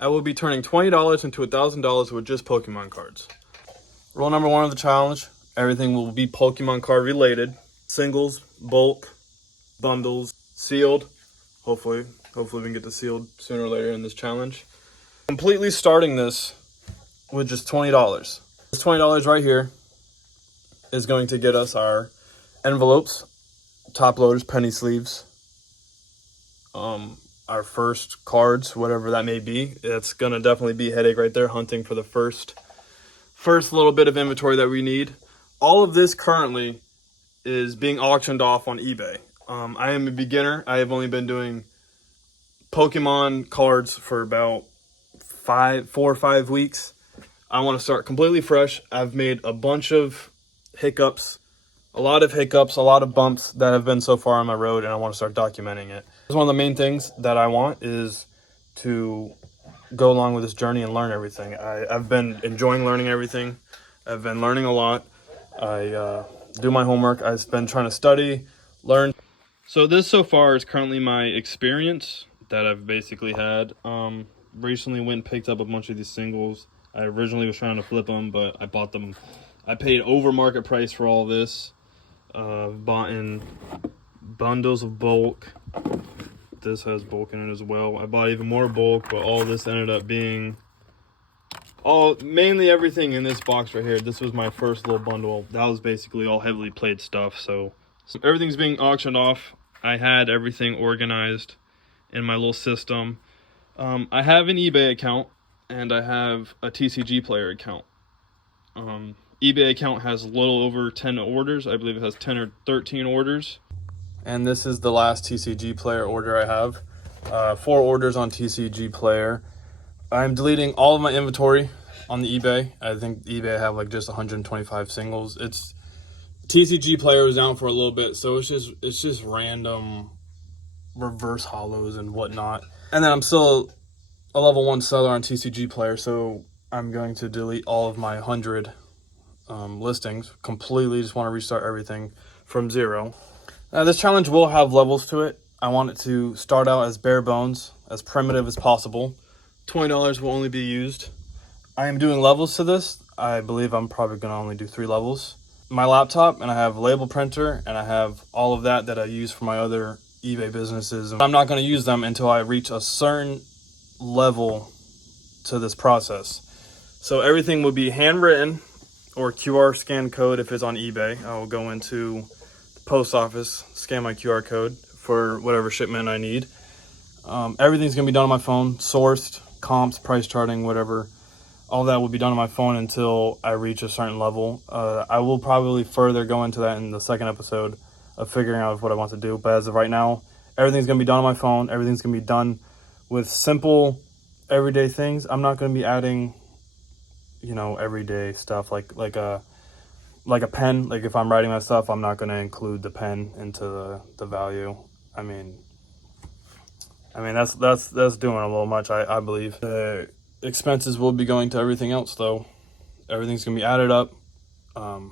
I will be turning $20 into $1,000 with just Pokemon cards. Rule number 1 of the challenge, everything will be Pokemon card related. Singles, bulk, bundles, sealed. Hopefully we can get the sealed sooner or later in this challenge. Completely starting this with just $20. This $20 right here is going to get us our envelopes, top loaders, penny sleeves, our first cards, whatever that may be. It's gonna definitely be a headache right there, hunting for the first little bit of inventory that we need. All of this currently is being auctioned off on eBay. I am a beginner. I have only been doing Pokemon cards for about 4 or 5 weeks. I want to start completely fresh. I've made a bunch of hiccups, a lot of bumps that have been so far on my road, and I want to start documenting it. One of the main things that I want is to go along with this journey and learn everything. I've been enjoying learning everything. I've been learning a lot. I do my homework. I've been trying to study, learn. So this so far is currently my experience that I've basically had. Recently went and picked up a bunch of these singles. I originally was trying to flip them, but I bought them. I paid over market price for all this. Bought in bundles of bulk. This has bulk in it as well. I bought even more bulk, but all this ended up being mainly everything in this box right here. This was my first little bundle. That was basically all heavily played stuff. So everything's being auctioned off. I had everything organized in my little system. I have an eBay account and I have a TCG Player account. eBay account has a little over 10 orders. I believe it has 10 or 13 orders. And this is the last TCG Player order I have. 4 orders on TCG Player. I'm deleting all of my inventory on the eBay. I think eBay I have like just 125 singles. It's TCG Player was down for a little bit, so it's just random reverse hollows and whatnot. And then I'm still a level 1 seller on TCG Player, so I'm going to delete all of my 100 listings completely. Just want to restart everything from zero. This challenge will have levels to it. I want it to start out as bare bones, as primitive as possible. $20 will only be used. I am doing levels to this. I believe I'm probably going to only do 3 levels. My laptop, and I have a label printer, and I have all of that I use for my other eBay businesses. I'm not going to use them until I reach a certain level to this process. So everything will be handwritten or QR scan code if it's on eBay. I will go into the post office, scan my QR code for whatever shipment I need. Everything's going to be done on my phone, sourced, comps, price charting, whatever. All that will be done on my phone until I reach a certain level. I will probably further go into that in the second episode of figuring out what I want to do. But as of right now, everything's going to be done on my phone. Everything's going to be done with simple, everyday things. I'm not going to be adding, everyday stuff like a pen. Like if I'm writing my stuff, I'm not going to include the pen into the value. I mean that's doing a little much. I believe the expenses will be going to everything else though. Everything's gonna be added up. I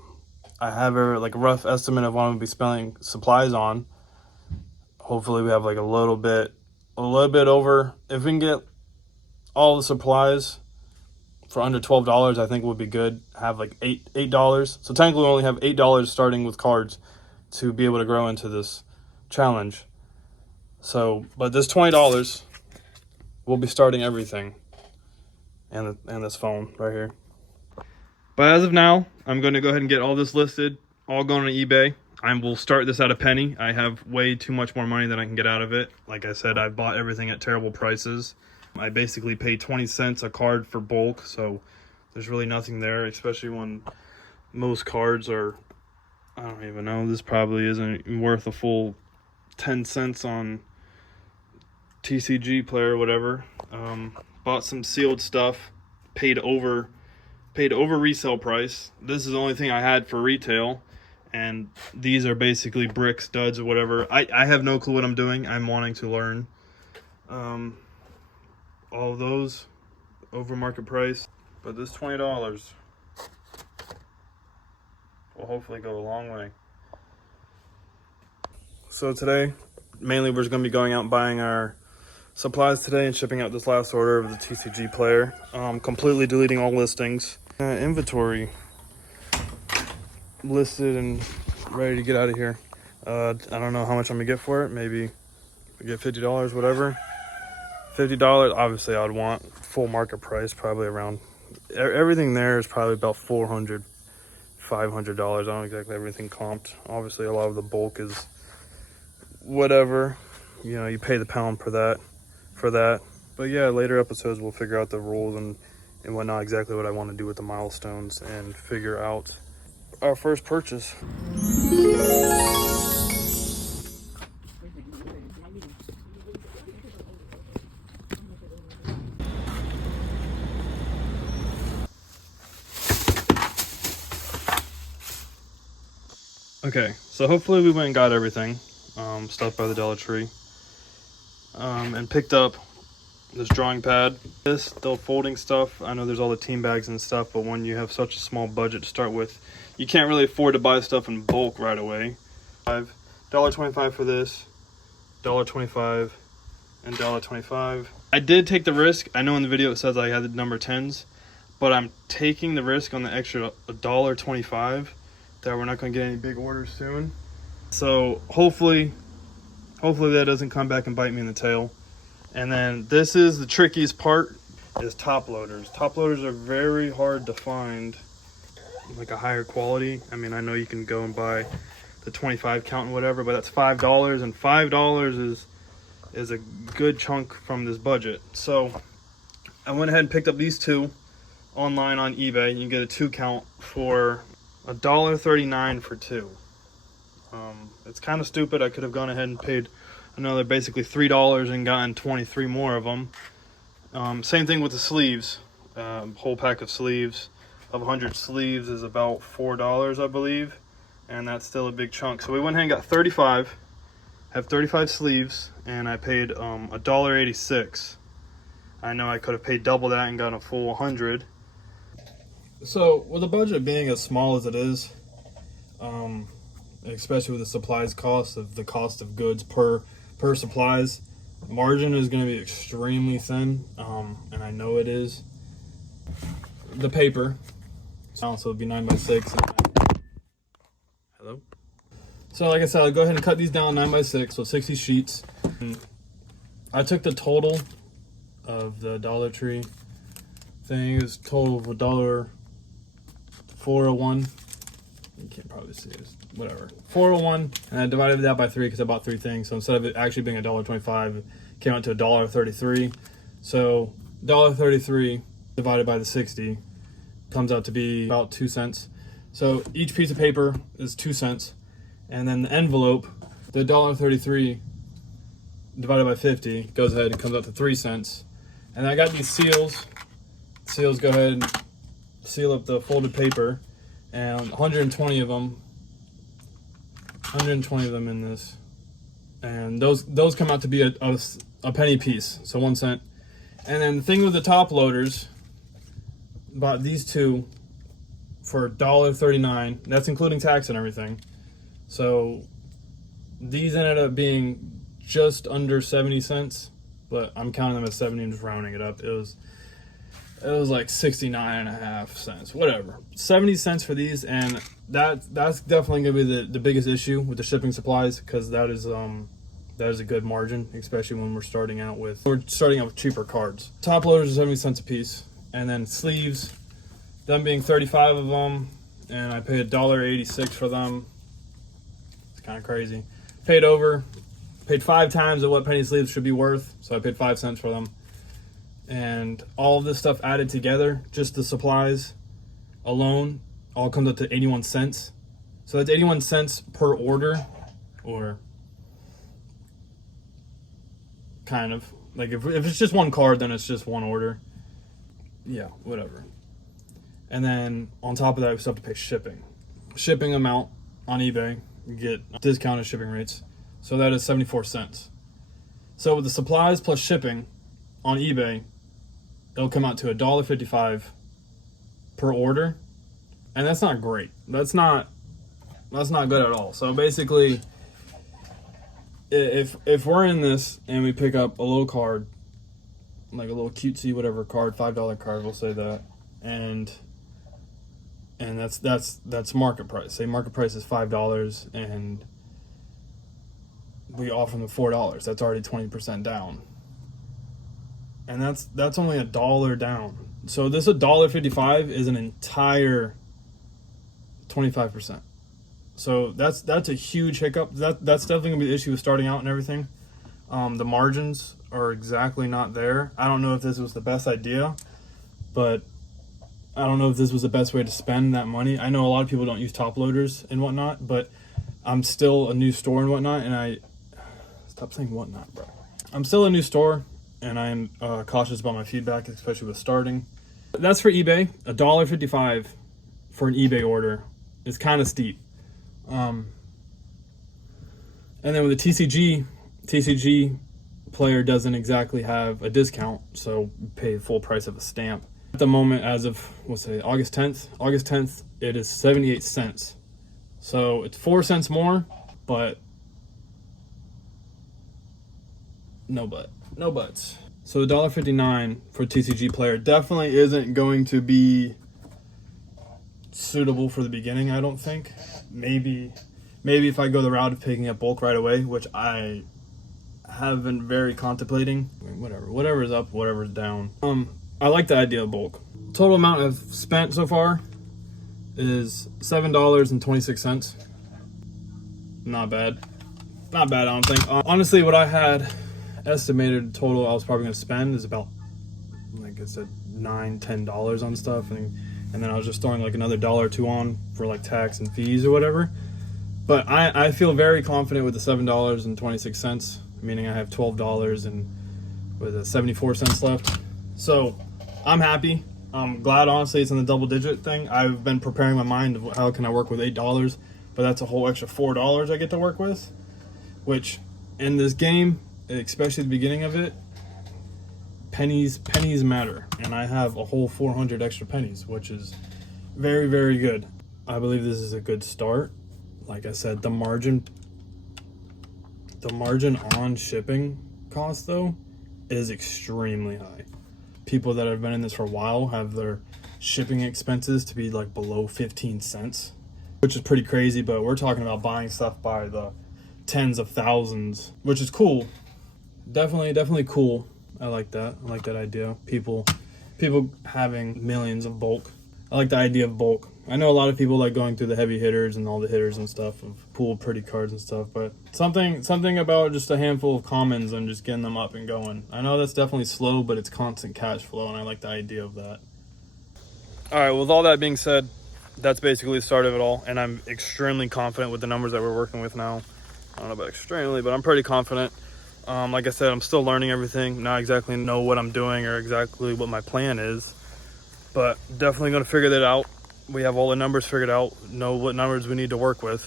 have a rough estimate of what I'm gonna be spending supplies on. Hopefully we have a little bit over. If we can get all the supplies for under $12, I think would be good. Have $8. So technically we only have $8 starting with cards to be able to grow into this challenge. So, but this $20 will be starting everything. And this phone right here. But as of now, I'm going to go ahead and get all this listed, all going on eBay. I will start this at a penny. I have way too much more money than I can get out of it. Like I said, I bought everything at terrible prices. I basically pay 20 cents a card for bulk, so there's really nothing there, especially when most cards are, I don't even know, this probably isn't worth a full 10 cents on TCG Player or whatever. Bought some sealed stuff, paid over resale price. This is the only thing I had for retail, and these are basically brick studs or whatever. I have no clue what I'm doing. I'm wanting to learn. All of those over market price, but this $20 will hopefully go a long way. So today, mainly we're just going to be going out and buying our supplies today and shipping out this last order of the TCG player. Completely deleting all listings. Inventory listed and ready to get out of here. I don't know how much I'm gonna get for it. Maybe we get $50, whatever. $50, obviously I would want full market price, probably around, everything there is probably about $400, $500. I don't exactly have everything comped. Obviously a lot of the bulk is whatever, you know, you pay the pound for that. But yeah, later episodes we'll figure out the rules and whatnot, exactly what I want to do with the milestones and figure out our first purchase. Okay, so hopefully we went and got everything, stuff by the Dollar Tree, and picked up this drawing pad. This, the folding stuff, I know there's all the team bags and stuff, but when you have such a small budget to start with, you can't really afford to buy stuff in bulk right away. $1.25 for this, $1.25, and $1.25. I did take the risk. I know in the video it says I had the number 10s, but I'm taking the risk on the extra $1.25 that we're not going to get any big orders soon. So hopefully that doesn't come back and bite me in the tail. And then this is the trickiest part, is top loaders. Top loaders are very hard to find, like a higher quality. I mean, I know you can go and buy the 25 count and whatever, but that's $5, and $5 is a good chunk from this budget. So I went ahead and picked up these two online on eBay. You can get a 2 count for $1.39 for 2. It's kind of stupid. I could have gone ahead and paid another basically $3 and gotten 23 more of them. Same thing with the sleeves. Whole pack of sleeves of 100 sleeves is about $4, I believe, and that's still a big chunk. So we went ahead and got 35. Have 35 sleeves, and I paid $1.86. I know I could have paid double that and got a full 100. So with the budget being as small as it is, especially with the supplies cost of the cost of goods per supplies, margin is going to be extremely thin, and I know it is. The paper, so it'll be 9x6. Hello. So like I said, I'll go ahead and cut these down 9x6, so 60 sheets. And I took the total of the Dollar Tree thing. It was total of $401. You can't probably see it. Whatever. 401, and I divided that by 3 because I bought 3 things. So instead of it actually being $1.25, it came out to $1.33. So $1.33 divided by the 60 comes out to be about 2 cents. So each piece of paper is 2 cents, and then the envelope, the $1.33 divided by 50 goes ahead and comes out to 3 cents. And I got these seals. Seals go ahead and seal up the folded paper, and 120 of them in this, and those come out to be a penny piece, so 1 cent. And then the thing with the top loaders, bought these two for $1.39. That's including tax and everything. So these ended up being just under 70 cents, but I'm counting them as 70 and just rounding it up. It was like 69.5 cents, whatever. 70 cents for these, and that's definitely gonna be the biggest issue with the shipping supplies, because that is a good margin, especially when we're starting out with cheaper cards. Top loaders are 70 cents a piece, and then sleeves, them being 35 of them, and I paid $1.86 for them. It's kind of crazy. Paid 5 times of what penny sleeves should be worth, so I paid 5 cents for them. And all of this stuff added together, just the supplies alone, all comes up to 81 cents. So that's 81 cents per order, or kind of. Like if it's just one card, then it's just one order. Yeah, whatever. And then on top of that, we still have to pay shipping. Shipping amount on eBay, you get discounted shipping rates. So that is 74 cents. So with the supplies plus shipping on eBay, it'll come out to $1.55 per order, and that's not great. That's not good at all. So basically, if we're in this and we pick up a low card like a little cutesy whatever card, $5 card, we'll say that, and that's market price. Say market price is $5, and we offer them $4. That's already 20% down, and that's only $1 down. So this $1.55 is an entire 25%. So that's a huge hiccup. That's definitely gonna be the issue with starting out and everything. The margins are exactly not there. I don't know if this was the best idea, but I don't know if this was the best way to spend that money. I know a lot of people don't use top loaders and whatnot, but I'm still a new store and whatnot, and stop saying whatnot, bro. I'm still a new store, and I'm cautious about my feedback, especially with starting. That's for eBay. $1.55 for an eBay order is kind of steep. And then with the TCG player doesn't exactly have a discount, so pay full price of a stamp. At the moment, as of, we'll say August 10th, it is 78 cents. So it's 4 cents more, but no buts. So $1.59 for TCG player definitely isn't going to be suitable for the beginning, I don't think. Maybe if I go the route of picking up bulk right away, which I have been very contemplating. I mean, whatever's up, whatever's down. I like the idea of bulk. Total amount I've spent so far is $7.26. Not bad, I don't think. Honestly, what I had estimated total I was probably going to spend is about, like I said, $9-10 on stuff, and then I was just throwing like another $1 or $2 on for like tax and fees or whatever. But I feel very confident with the $7.26, meaning I have $12 and with 74 cents left. So I'm happy. I'm glad, honestly, it's in the double digit thing. I've been preparing my mind of how can I work with $8, but that's a whole extra $4 I get to work with, which in this game, especially the beginning of it, pennies matter, and I have a whole 400 extra pennies, which is very, very good. I believe this is a good start. Like I said, the margin on shipping costs though is extremely high. People that have been in this for a while have their shipping expenses to be like below 15 cents, which is pretty crazy, but we're talking about buying stuff by the tens of thousands, which is cool. Definitely cool. I like that. I like that idea. People having millions of bulk. I like the idea of bulk. I know a lot of people like going through the heavy hitters and all the hitters and stuff of pool pretty cards and stuff, but something about just a handful of commons and just getting them up and going. I know that's definitely slow, but it's constant cash flow, and I like the idea of that. All right, with all that being said, that's basically the start of it all, and I'm extremely confident with the numbers that we're working with now. I don't know about extremely, but I'm pretty confident. Like I said, I'm still learning everything, not exactly know what I'm doing or exactly what my plan is, but definitely going to figure that out. We have all the numbers figured out, know what numbers we need to work with.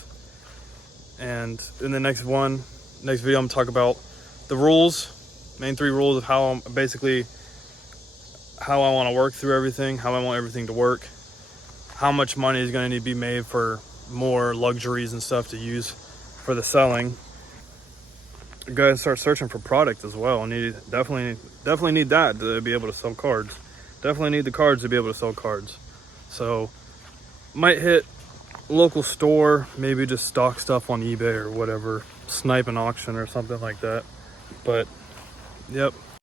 And in the next video, I'm going to talk about the rules, main 3 rules of how I want to work through everything, how I want everything to work, how much money is going to need to be made for more luxuries and stuff to use for the selling. Go ahead and start searching for product as well. Definitely need that to be able to sell cards. Definitely need the cards to be able to sell cards. So might hit local store, maybe just stock stuff on eBay or whatever, snipe an auction or something like that. But yep,